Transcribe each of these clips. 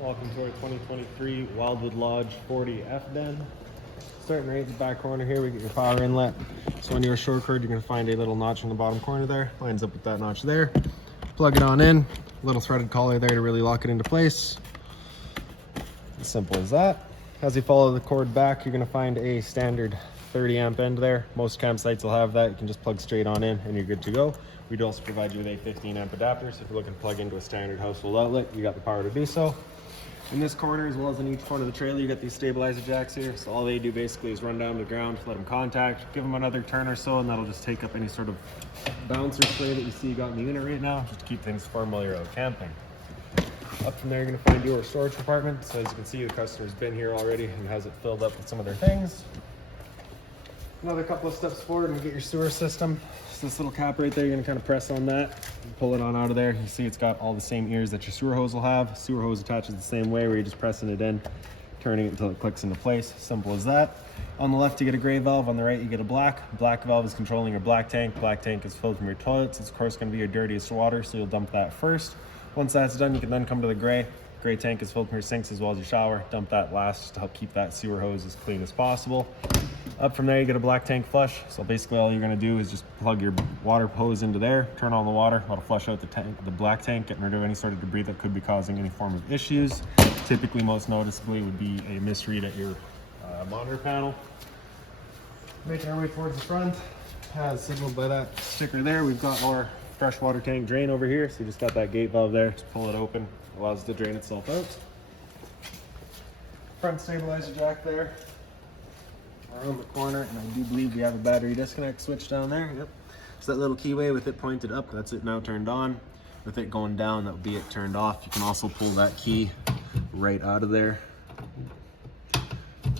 Welcome to our 2023 Wildwood Lodge 40F den. Starting right at the back corner here, we get your power inlet. So on your short cord, you're going to find a little notch in the bottom corner there. Lines up with that notch there. Plug it on in. Little threaded collar there to really lock it into place. As simple as that. As you follow the cord back, you're going to find a standard 30 amp end there. Most campsites will have that. You can just plug straight on in and you're good to go. We do also provide you with a 15 amp adapter, so if you're looking to plug into a standard household outlet, you got the power to do so. In this corner, as well as in each corner of the trailer, you got these stabilizer jacks here. So all they do basically is run down to the ground, let them contact, give them another turn or so, and that'll just take up any sort of bounce or sway that you see you got in the unit right now, just to keep things firm while you're out camping. Up from there, you're gonna find your storage compartment. So as you can see, the customer's been here already and has it filled up with some of their things. Another couple of steps forward and get your sewer system. So this little cap right there, you're gonna kind of press on that and pull it on out of there. You see it's got all the same ears that your sewer hose will have. Sewer hose attaches the same way, where you're just pressing it in, turning it until it clicks into place. Simple as that. On the left, you get a gray valve. On the right, you get a black. Black valve is controlling your black tank. Black tank is filled from your toilets. It's of course gonna be your dirtiest water, so you'll dump that first. Once that's done, you can then come to the gray. Gray tank is filled from your sinks as well as your shower. Dump that last just to help keep that sewer hose as clean as possible. Up from there, you get a black tank flush. So basically all you're gonna do is just plug your water hose into there, turn on the water, let it flush out the black tank, getting rid of any sort of debris that could be causing any form of issues. Typically, most noticeably would be a misread at your monitor panel. Making our way towards the front, as signaled by that sticker there, we've got our freshwater tank drain over here. So you just got that gate valve there, just pull it open, allows it to drain itself out. Front stabilizer jack there. Around the corner, and I do believe we have a battery disconnect switch down there. Yep. So that little keyway with it pointed up, that's it now turned on. With it going down, that would be it turned off. You can also pull that key right out of there.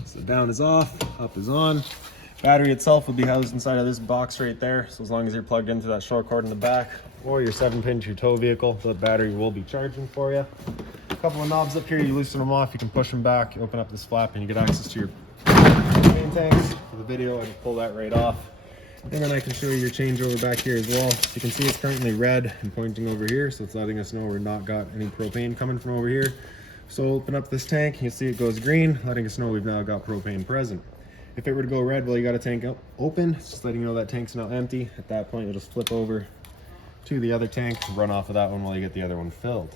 So down is off, up is on. Battery itself will be housed inside of this box right there. So as long as you're plugged into that short cord in the back or your 7-pin to your tow vehicle, the battery will be charging for you. A couple of knobs up here, you loosen them off, you can push them back, you open up this flap, and you get access to your main tanks. For the video, I can pull that right off. And then I can show you your changeover back here as well. So you can see it's currently red and pointing over here, so it's letting us know we're not got any propane coming from over here. So open up this tank, you see it goes green, letting us know we've now got propane present. If it were to go red while you got a tank open, it's just letting you know that tank's now empty. At that point, you'll just flip over to the other tank, run off of that one while you get the other one filled.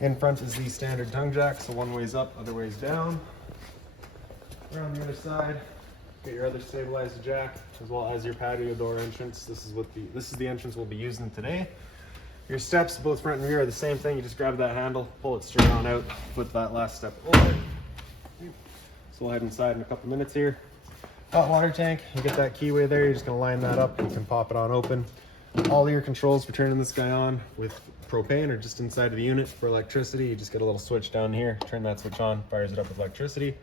In front is the standard tongue jack, so one way's up, other way's down. Around the other side, get your other stabilizer jack, as well as your patio door entrance. This is the entrance we'll be using today. Your steps, both front and rear, are the same thing. You just grab that handle, pull it straight on out, flip that last step over. So we'll head inside in a couple minutes here. Hot water tank, you get that keyway there, you're just gonna line that up, you can pop it on open. All of your controls for turning this guy on with propane are just inside of the unit. For electricity, you just get a little switch down here, turn that switch on, fires it up with electricity.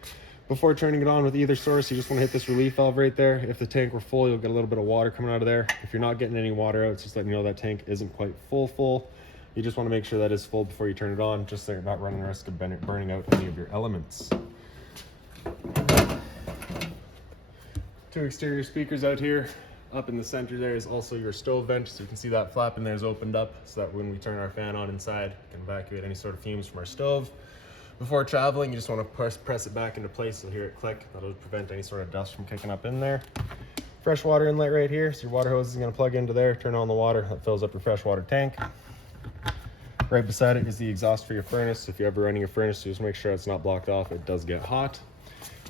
Before turning it on with either source, you just wanna hit this relief valve right there. If the tank were full, you'll get a little bit of water coming out of there. If you're not getting any water out, it's just letting you know that tank isn't quite full. You just wanna make sure that is full before you turn it on, just so you're not running the risk of burning out any of your elements. Two exterior speakers out here. Up in the center there is also your stove vent, so you can see that flap in there is opened up so that when we turn our fan on inside, we can evacuate any sort of fumes from our stove. Before traveling, you just want to press it back into place. You'll hear it click. That'll prevent any sort of dust from kicking up in there. Fresh water inlet right here, so your water hose is going to plug into there, turn on the water, that fills up your freshwater tank. Right beside it is the exhaust for your furnace. If you're ever running your furnace, just make sure it's not blocked off. It does get hot.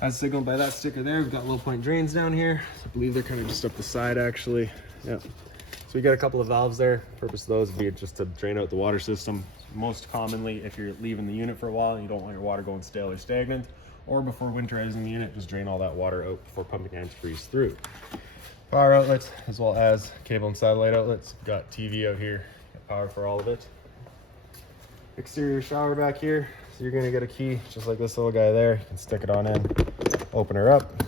As signaled by that sticker there, we've got low point drains down here. I believe they're kind of just up the side actually. Yeah. So we got a couple of valves there. The purpose of those would be just to drain out the water system. Most commonly, if you're leaving the unit for a while and you don't want your water going stale or stagnant, or before winterizing the unit, just drain all that water out before pumping antifreeze through. Power outlets, as well as cable and satellite outlets. We've got TV out here, got power for all of it. Exterior shower back here. So you're gonna get a key just like this little guy there. You can stick it on in, open her up,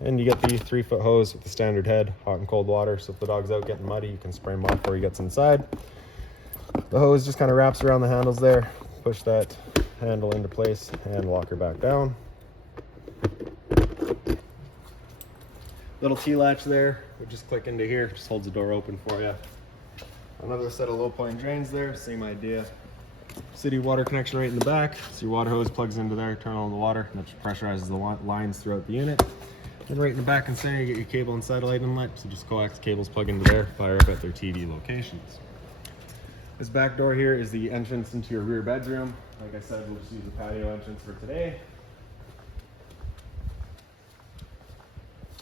and you get the 3-foot hose with the standard head, hot and cold water. So if the dog's out getting muddy, you can spray him off before he gets inside. The hose just kind of wraps around the handles there. Push that handle into place and lock her back down. Little T-latch there, we just click into here, just holds the door open for you. Another set of low point drains there, same idea. City water connection right in the back. So your water hose plugs into there, turn on the water, and that pressurizes the lines throughout the unit. And right in the back and center, you get your cable and satellite inlet. So just coax cables plug into there, fire up at their TV locations. This back door here is the entrance into your rear bedroom. Like I said, we'll just use the patio entrance for today.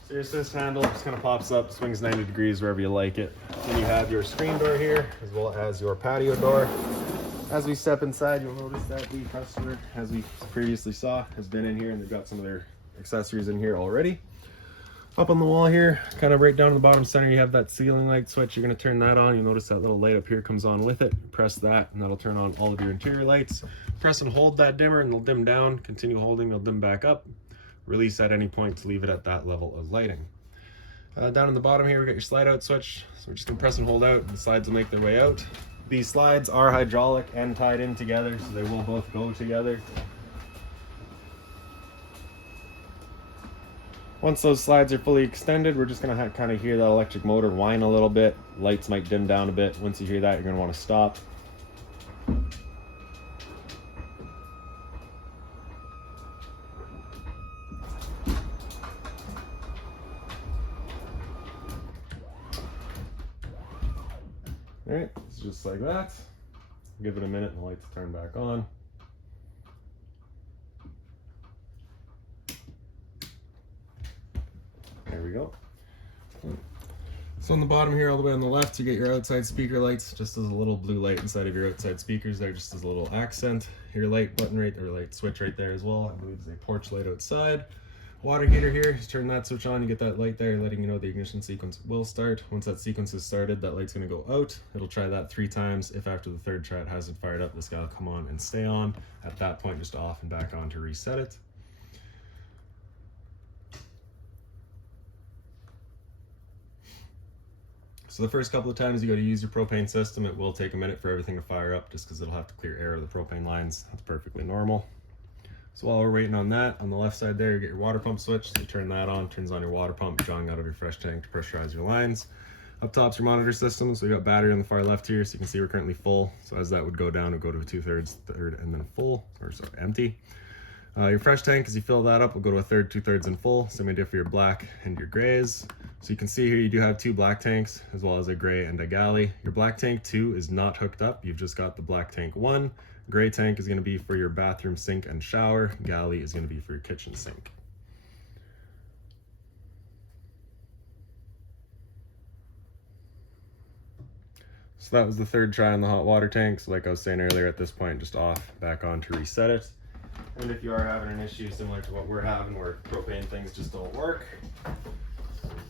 So your assist handle just kind of pops up, swings 90 degrees wherever you like it. Then you have your screen door here, as well as your patio door. As we step inside, you'll notice that the customer, as we previously saw, has been in here and they've got some of their accessories in here already. Up on the wall here, kind of right down in the bottom center, you have that ceiling light switch. You're going to turn that on. You'll notice that little light up here comes on with it. Press that and that'll turn on all of your interior lights. Press and hold that dimmer and they'll dim down. Continue holding, they'll dim back up. Release at any point to leave it at that level of lighting. Down in the bottom here, we got your slide out switch. So we're just going to press and hold out and the slides will make their way out. These slides are hydraulic and tied in together, so they will both go together. Once those slides are fully extended, we're just going to kind of hear that electric motor whine a little bit. Lights might dim down a bit. Once you hear that, you're going to want to stop. All right, it's just like that. Give it a minute and the lights turn back on. There we go. So on the bottom here, all the way on the left, you get your outside speaker lights, just as a little blue light inside of your outside speakers there, just as a little accent. Your light button right there, light switch right there as well. I believe it's a porch light outside. Water heater here, just turn that switch on, you get that light there letting you know the ignition sequence will start. Once that sequence is started, that light's going to go out. It'll try that 3 times. If after the 3rd try it hasn't fired up, this guy will come on and stay on. At that point, just off and back on to reset it. So the first couple of times you go to use your propane system, it will take a minute for everything to fire up just because it'll have to clear air of the propane lines. That's perfectly normal. So while we're waiting on that, on the left side there, you get your water pump switch. So you turn that on, turns on your water pump, drawing out of your fresh tank to pressurize your lines. Up top's your monitor system. So you got battery on the far left here, so you can see we're currently full. So as that would go down, it would go to a 2/3, third, and then full, or sorry, empty. Your fresh tank, as you fill that up, will go to a 1/3, 2/3, and full. Same idea for your black and your grays. So you can see here you do have 2 black tanks, as well as a gray and a galley. Your black tank 2 is not hooked up. You've just got the black tank 1. Gray tank is going to be for your bathroom sink and shower. Galley is going to be for your kitchen sink. So that was the 3rd try on the hot water tank. So like I was saying earlier, at this point, just off, back on to reset it. And if you are having an issue similar to what we're having, where propane things just don't work,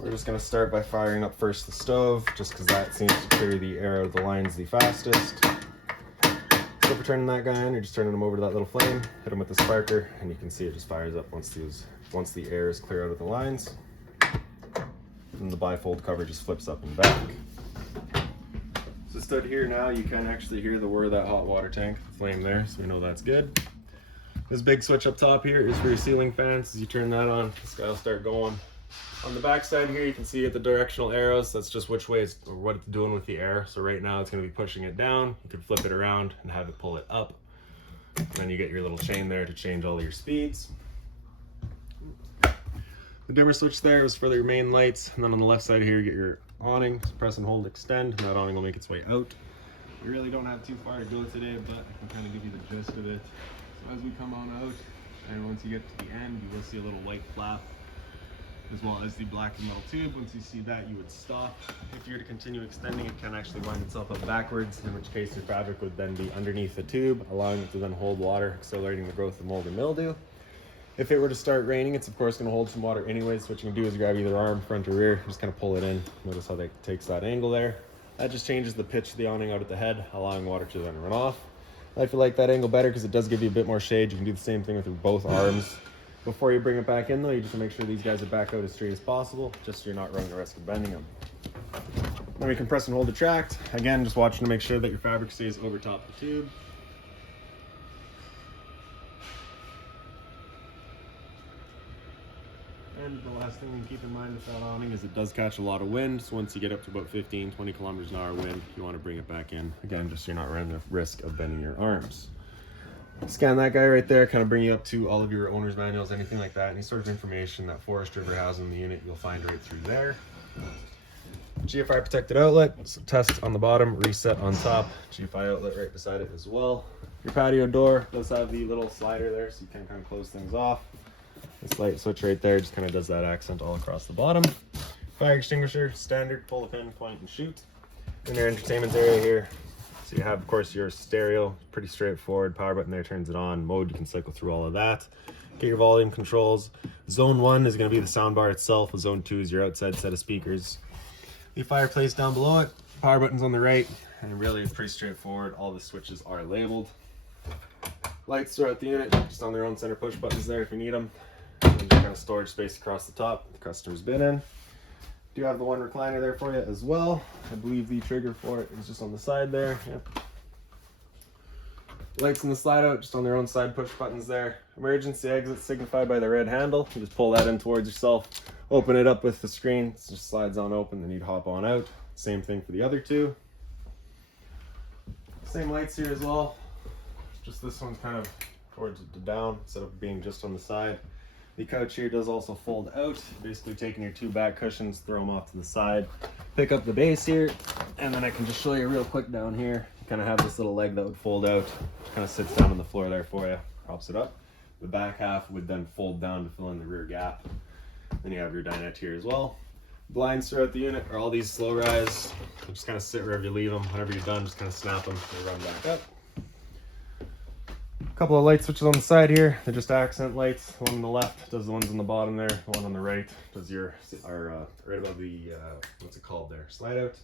we're just going to start by firing up first the stove, just because that seems to clear the air out of the lines the fastest. So if we're turning that guy on, you're just turning him over to that little flame, hit him with the sparker, and you can see it just fires up once the air is clear out of the lines. And the bifold cover just flips up and back. So stood here now, you can actually hear the whir of that hot water tank, the flame there, so we know that's good. This big switch up top here is for your ceiling fans. As you turn that on, this guy will start going. On the back side here, you can see the directional arrows. That's just which way it's, or what it's doing with the air. So right now it's going to be pushing it down. You can flip it around and have it pull it up. And then you get your little chain there to change all your speeds. The dimmer switch there is for your main lights. And then on the left side here, you get your awning. So press and hold, extend, and that awning will make its way out. We really don't have too far to go today, but I can kind of give you the gist of it. So as we come on out, and once you get to the end, you will see a little white flap, as well as the black and metal tube. Once you see that, you would stop. If you were to continue extending, it can actually wind itself up backwards, in which case your fabric would then be underneath the tube, allowing it to then hold water, accelerating the growth of mold and mildew. If it were to start raining, it's of course going to hold some water anyways. So what you can do is grab either arm, front or rear, just kind of pull it in. Notice how that takes that angle there. That just changes the pitch of the awning out at the head, allowing water to then run off. I feel like that angle better because it does give you a bit more shade. You can do the same thing with your both arms. Before you bring it back in though, you just make sure these guys are back out as straight as possible, just so you're not running the risk of bending them. Then we can press and hold the tract. Again, just watching to make sure that your fabric stays over top the tube. And the last thing to keep in mind with that awning is it does catch a lot of wind. So once you get up to about 15, 20 kilometers an hour wind, you want to bring it back in. Again, just so you're not running the risk of bending your arms. Scan that guy right there, kind of bring you up to all of your owner's manuals, anything like that. Any sort of information that Forest River has in the unit, you'll find right through there. GFI protected outlet, so test on the bottom, reset on top. GFI outlet right beside it as well. Your patio door does have the little slider there, so you can kind of close things off. This light switch right there just kind of does that accent all across the bottom. Fire extinguisher, standard, pull the pin, point and shoot. In your entertainment area here, so you have, of course, your stereo, pretty straightforward. Power button there turns it on. Mode, you can cycle through all of that. Get your volume controls. Zone 1 is going to be the sound bar itself. Zone 2 is your outside set of speakers. The fireplace down below it. Power button's on the right. And really, it's pretty straightforward. All the switches are labeled. Lights throughout the unit, just on their own center push buttons there if you need them. And just kind of storage space across the top. The customer's been in. Do have the one recliner there for you as well. I believe the trigger for it is just on the side there. Yep. Lights in the slide out, just on their own side push buttons there. Emergency exit signified by the red handle. You just pull that in towards yourself, open it up with the screen. It just slides on open, then you'd hop on out. Same thing for the other two. Same lights here as well. Just this one's kind of towards the down instead of being just on the side. The couch here does also fold out, basically taking your two back cushions, throw them off to the side, pick up the base here, and then I can just show you real quick down here. You kind of have this little leg that would fold out, kind of sits down on the floor there for you, props it up. The back half would then fold down to fill in the rear gap. Then you have your dinette here as well. Blinds throughout the unit are all these slow rise. You just kind of sit wherever you leave them. Whenever you're done, just kind of snap them and run back up. Couple of light switches on the side here. They're just accent lights. The one on the left does the ones on the bottom there. The one on the right does your right above the what's it called there? Slide out.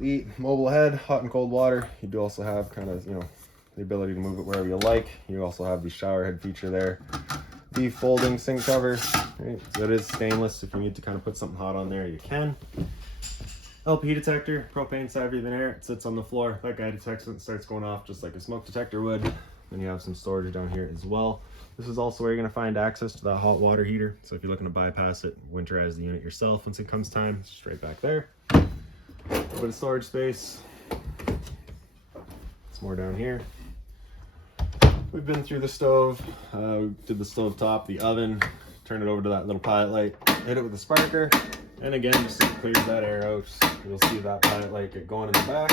The mobile head, hot and cold water. You do also have kind of, the ability to move it wherever you like. You also have the shower head feature there. The folding sink cover. Right? So it is stainless. If you need to kind of put something hot on there, you can. LP detector, propane side breathing air. It sits on the floor. That guy detects it and starts going off just like a smoke detector would. Then you have some storage down here as well. This is also where you're going to find access to that hot water heater. So if you're looking to bypass it, winterize the unit yourself once it comes time, it's straight back there. A little bit of storage space. Some more down here. We've been through the stove. We did the stove top, the oven, turn it over to that little pilot light, hit it with a sparker. And again, just clears that air out. You'll see that pilot light get going in the back.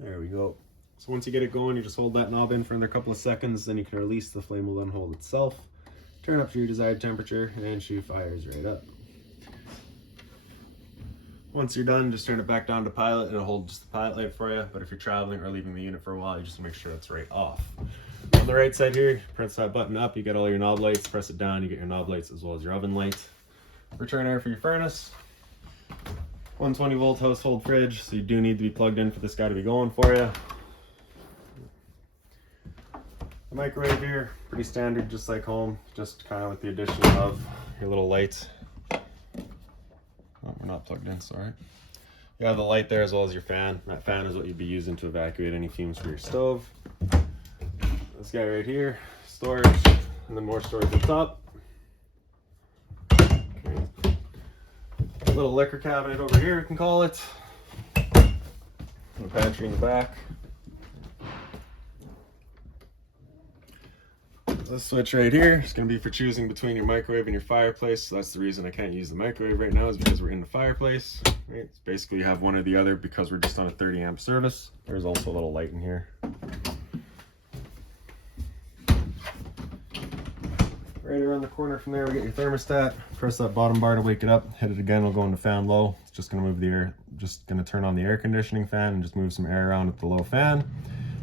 There we go. So once you get it going, you just hold that knob in for another couple of seconds, then you can release. The flame will then hold itself. Turn up to your desired temperature and she fires right up. Once you're done, just turn it back down to pilot. It'll hold just the pilot light for you. But if you're traveling or leaving the unit for a while, you just make sure it's right off. On the right side here, press that button up. You get all your knob lights. Press it down, you get your knob lights as well as your oven light. Return air for your furnace. 120 volt household fridge. So you do need to be plugged in for this guy to be going for you. The microwave here, pretty standard, just like home. Just kind of with the addition of your little lights. Oh, we're not plugged in, sorry. You have the light there as well as your fan. That fan is what you'd be using to evacuate any fumes for your stove. This guy right here, storage, and then more storage on top. Okay. A little liquor cabinet over here, we can call it. And a pantry in the back. This switch right here is going to be for choosing between your microwave and your fireplace. So that's the reason I can't use the microwave right now, is because we're in the fireplace. Right? So basically you have one or the other because we're just on a 30 amp service. There's also a little light in here. Right around the corner from there we get your thermostat. Press that bottom bar to wake it up. Hit it again, it'll go into fan low. It's just going to move the air, just going to turn on the air conditioning fan and just move some air around with the low fan.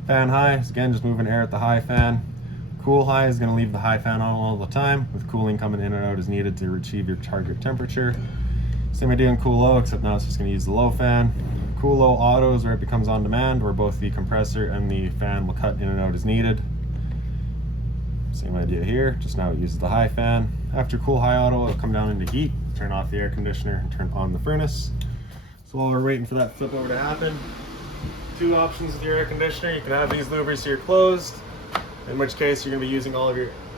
Fan high is again just moving air at the high fan. Cool high is going to leave the high fan on all the time, with cooling coming in and out as needed to achieve your target temperature. Same idea in cool low, except now it's just going to use the low fan. Cool low auto is where it becomes on demand, where both the compressor and the fan will cut in and out as needed. Same idea here, just now it uses the high fan. After cool high auto, it'll come down into heat, turn off the air conditioner and turn on the furnace. So while we're waiting for that flip over to happen, two options with your air conditioner. You can have these louvers here closed, in which case you're going to be using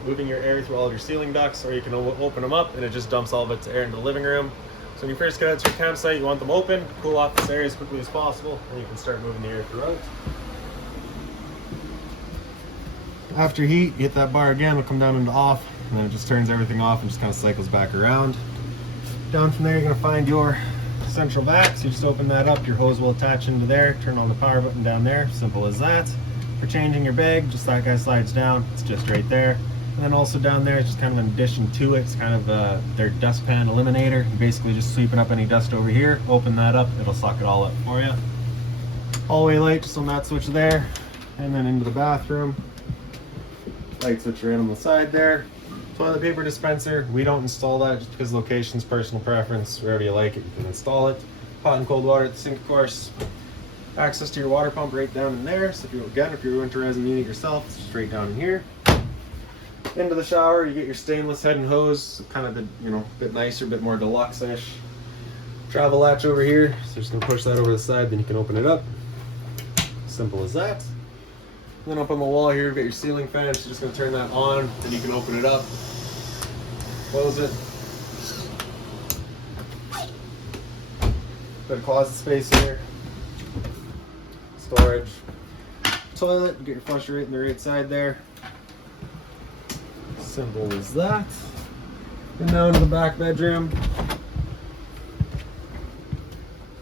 moving your air through all of your ceiling ducts, or you can open them up and it just dumps all of its air into the living room. So when you first get out to your campsite, you want them open, cool off this area as quickly as possible, and you can start moving the air throughout. After heat, you hit that bar again, it'll come down into off, and then it just turns everything off and just kind of cycles back around. Down from there, you're going to find your central vac. So you just open that up, your hose will attach into there, turn on the power button down there, simple as that. For changing your bag, just that guy slides down, it's just right there. And then also down there, it's just kind of an addition to it. It's kind of their dustpan eliminator. You're basically just sweeping up any dust over here, open that up, it'll suck it all up for you. Hallway light, just on that switch there, and then into the bathroom. Light switcher in on the side there. Toilet paper dispenser, we don't install that just because location's personal preference. Wherever you like it, you can install it. Hot and cold water at the sink, of course. Access to your water pump right down in there. So if you're winterizing the unit yourself, it's straight down in here. Into the shower, you get your stainless head and hose, kind of the bit nicer, bit more deluxe-ish. Travel latch over here, so just gonna push that over the side, then you can open it up. Simple as that. And then up on the wall here, you've got your ceiling fan, so you're just gonna turn that on, then you can open it up, close it. Got a closet space here, storage, toilet, you get your flusher right in the right side there. Simple as that. And now into the back bedroom.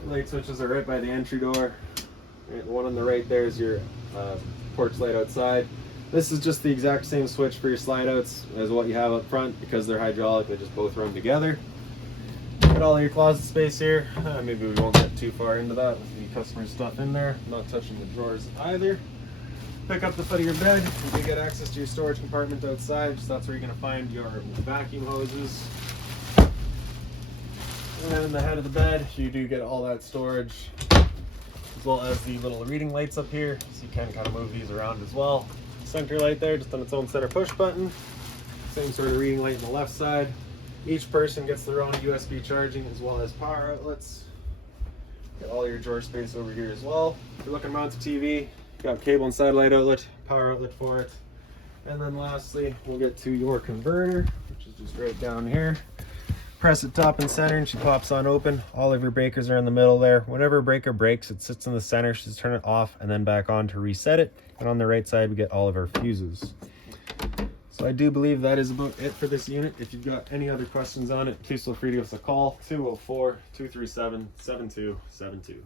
Light switches are right by the entry door. The one on the right there is your porch light outside. This is just the exact same switch for your slide outs as what you have up front. Because they're hydraulic, they just both run together. Got all your closet space here. Maybe we won't get too far into that with the customer stuff in there. Not touching the drawers either. Pick up the foot of your bed, you do get access to your storage compartment outside, so that's where you're going to find your vacuum hoses. And then in the head of the bed, you do get all that storage, as well as the little reading lights up here, so you can kind of move these around as well. Center light there, just on its own center push button. Same sort of reading light on the left side. Each person gets their own USB charging as well as power outlets. Get all your drawer space over here as well. If you're looking to mount a TV, got cable and satellite outlet, power outlet for it. And then lastly, we'll get to your converter, which is just right down here. Press it top and center and she pops on open. All of your breakers are in the middle there. Whenever a breaker breaks, it sits in the center. So just turn it off and then back on to reset it. And on the right side, we get all of our fuses. So I do believe that is about it for this unit. If you've got any other questions on it, please feel free to give us a call, 204-237-7272.